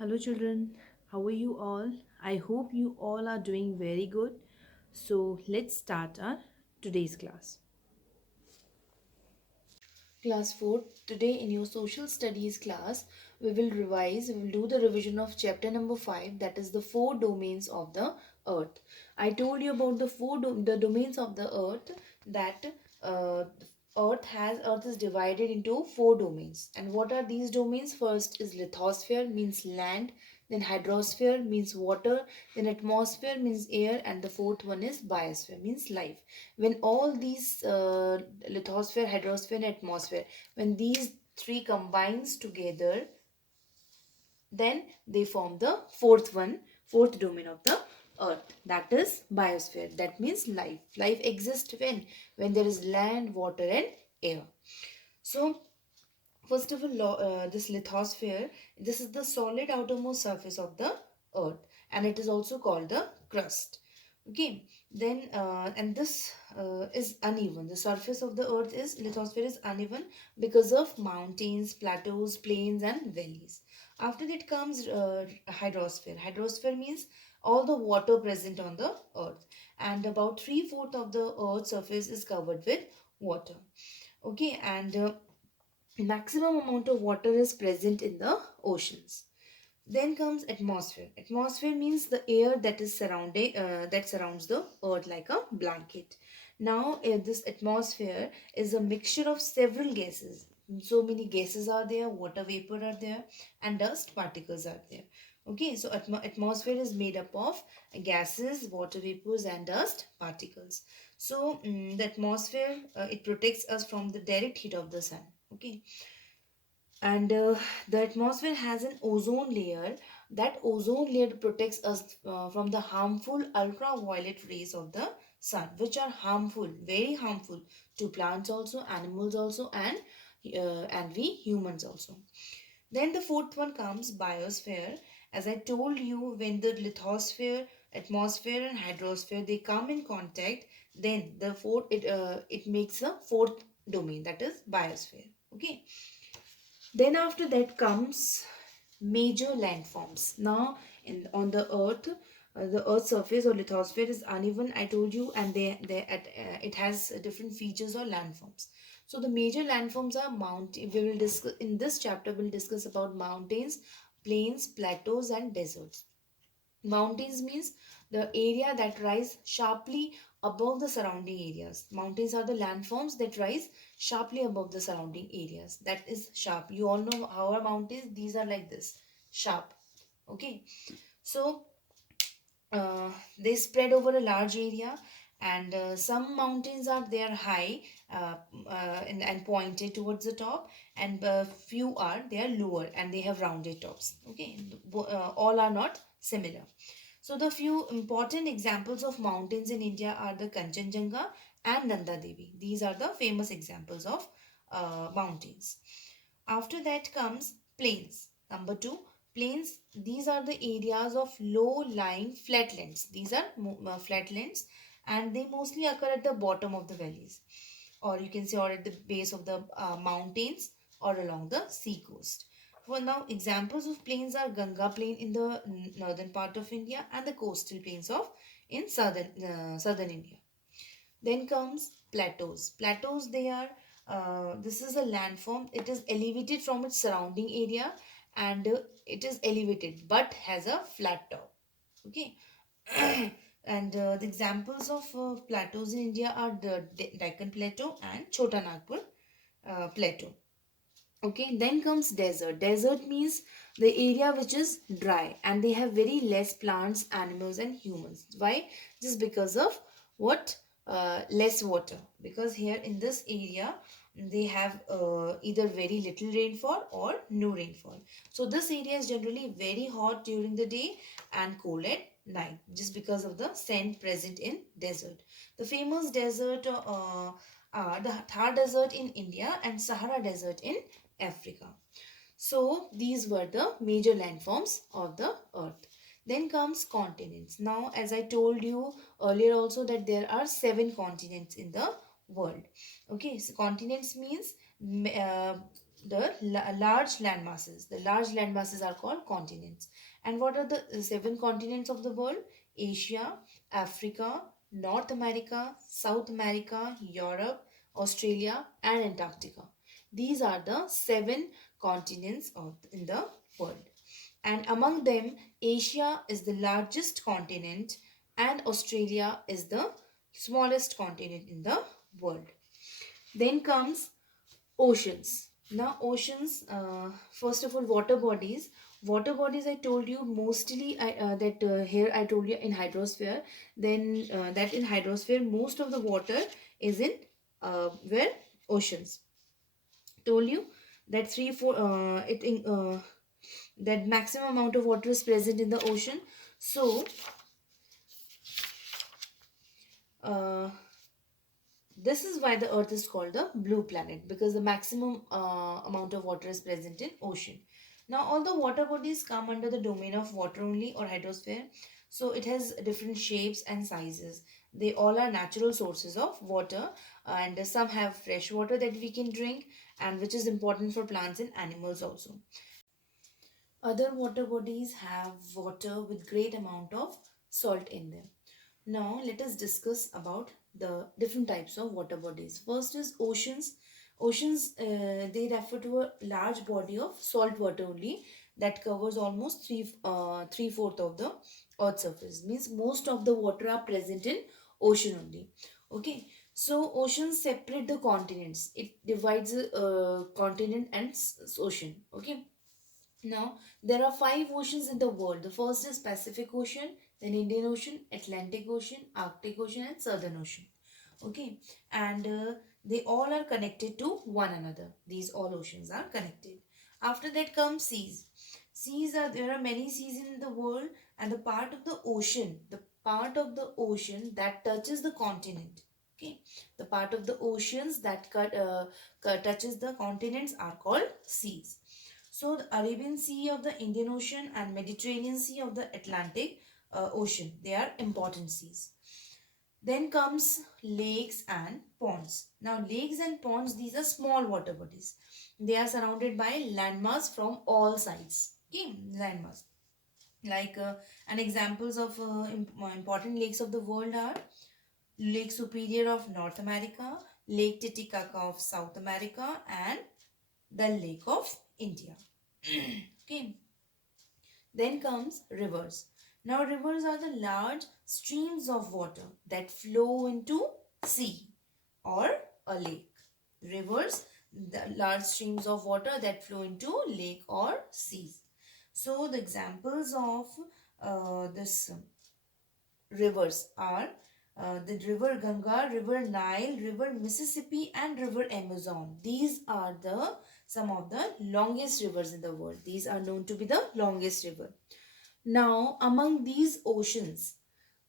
Hello, children. How are you all? I hope you all are doing very good. So, let's start our today's class. Class 4. Today, in your social studies class, we will do the revision of chapter number 5, that is the four domains of the earth. I told you about the domains of the earth that uh, Earth is divided into four domains. And what are these domains? First is lithosphere, means land, then hydrosphere means water, then atmosphere means air, and the fourth one is biosphere, means life. When all these lithosphere, hydrosphere, and atmosphere, when these three combines together, then they form the fourth domain of the earth, that is biosphere. That means life exists when there is land, water, and air. So first of all, this lithosphere, this is the solid outermost surface of the earth, and it is also called the crust. Okay, then and this is uneven. The surface of the earth is lithosphere is uneven because of mountains, plateaus, plains, and valleys. After that comes hydrosphere. Hydrosphere means all the water present on the earth, and about three-fourths of the earth's surface is covered with water. Okay, and maximum amount of water is present in the oceans. Then comes atmosphere. Atmosphere means the air that is surrounding that surrounds the earth like a blanket. Now this atmosphere is a mixture of several gases. So many gases are there, water vapor are there, and dust particles are there. Okay, so atmosphere is made up of gases, water vapors, and dust particles. So the atmosphere, it protects us from the direct heat of the sun. Okay, and the atmosphere has an ozone layer. That ozone layer protects us from the harmful ultraviolet rays of the sun, which are harmful, very harmful to plants also, animals also, and we humans also. Then the fourth one comes biosphere. As I told you, when the lithosphere, atmosphere, and hydrosphere, they come in contact, then the fourth it makes a fourth domain, that is biosphere. Okay, then after that comes major landforms. Now in on the earth surface or lithosphere is uneven, I told you, and it has different features or landforms. So the major landforms are mountain. We will discuss in this chapter. We'll discuss about mountains, plains, plateaus, and deserts. Mountains means the area that rise sharply above the surrounding areas. Mountains are the landforms that rise sharply above the surrounding areas. That is sharp. You all know how are mountains? These are like this, sharp. Okay. So they spread over a large area, and some mountains are there high and pointed towards the top, and few are they are lower and they have rounded tops. Okay, all are not similar. So the few important examples of mountains in India are the Kanchenjunga and Nanda Devi. These are the famous examples of mountains. After that comes plains. Number two, plains. These are the areas of low-lying flatlands. These are flatlands, and they mostly occur at the bottom of the valleys, or you can say, or at the base of the mountains, or along the sea coast. For now, examples of plains are Ganga Plain in the northern part of India and the coastal plains of in southern India. Then comes plateaus. Plateaus, they are, this is a landform. It is elevated from its surrounding area, and it is elevated but has a flat top. Okay. And the examples of plateaus in India are the Deccan Plateau and Chota Nagpur Plateau. Okay, then comes desert. Desert means the area which is dry, and they have very less plants, animals, and humans. Why? Just because of what? Less water. Because here in this area, they have either very little rainfall or no rainfall. So this area is generally very hot during the day and cold at night, just because of the sand present in desert. The famous desert are the Thar Desert in India and Sahara Desert in Africa. So these were the major landforms of the earth. Then comes continents. Now, as I told you earlier also, that there are seven continents in the world. Okay, so continents means the large land masses. The large land masses are called continents. And what are the seven continents of the world? Asia, Africa, North America, South America, Europe, Australia, and Antarctica. These are the seven continents in the world. And among them, Asia is the largest continent and Australia is the smallest continent in the world. Then comes oceans. Now, oceans, first of all, water bodies. Water bodies, I told you mostly that here I told you in hydrosphere. Then that in hydrosphere, most of the water is in where oceans. Told you that three four it in that maximum amount of water is present in the ocean. So uh, this is why the earth is called the blue planet, because the maximum amount of water is present in ocean. Now although water bodies come under the domain of water only or hydrosphere, so it has different shapes and sizes. They all are natural sources of water, and some have fresh water that we can drink, and which is important for plants and animals also. Other water bodies have water with great amount of salt in them. Now let us discuss about the different types of water bodies. First is oceans. Oceans, they refer to a large body of salt water only that covers almost three-fourth of the earth's surface. Means most of the water are present in ocean only. Okay. So oceans separate the continents. It divides continent and ocean. Okay. Now, there are five oceans in the world. The first is Pacific Ocean, then Indian Ocean, Atlantic Ocean, Arctic Ocean, and Southern Ocean. Okay, and they all are connected to one another. These all oceans are connected. After that comes seas. Seas are there are many seas in the world, and the part of the ocean that touches the continent. Okay, the part of the oceans that touches the continents are called seas. So the Arabian Sea of the Indian Ocean and Mediterranean Sea of the Atlantic Ocean, they are important seas. Then comes lakes and ponds. Now lakes and ponds, these are small water bodies. They are surrounded by landmass from all sides. Okay, landmass. Like and examples of important lakes of the world are Lake Superior of North America, Lake Titicaca of South America, and the Lake of India. Okay. Then comes rivers. Now rivers are the large streams of water that flow into sea or a lake. Rivers, the large streams of water that flow into lake or seas. So the examples of this rivers are the river Ganga, river Nile, river Mississippi, and river Amazon. These are the some of the longest rivers in the world. These are known to be the longest river. Now, among these oceans,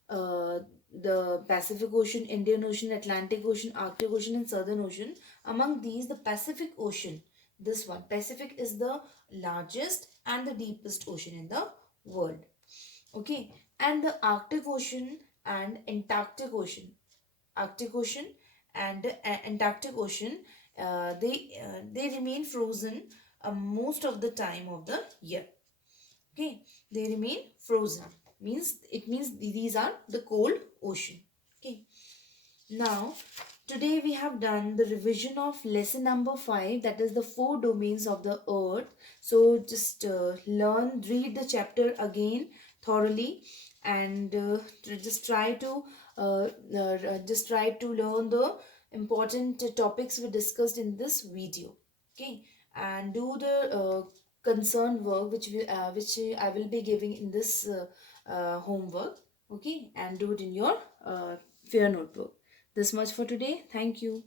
uh, the Pacific Ocean, Indian Ocean, Atlantic Ocean, Arctic Ocean, and Southern Ocean, among these, the Pacific Ocean, this one, Pacific is the largest and the deepest ocean in the world. Okay, and the Arctic Ocean and Arctic Ocean and Antarctic Ocean, they remain frozen most of the time of the year. Okay, they remain frozen. Means these are the cold ocean. Okay. Now, today we have done the revision of lesson number 5, that is the four domains of the earth. So just read the chapter again thoroughly, and just try to learn the important topics we discussed in this video. Okay, and do the concerned work which I will be giving in this homework. Okay, and do it in your fair notebook. This much for today. Thank you.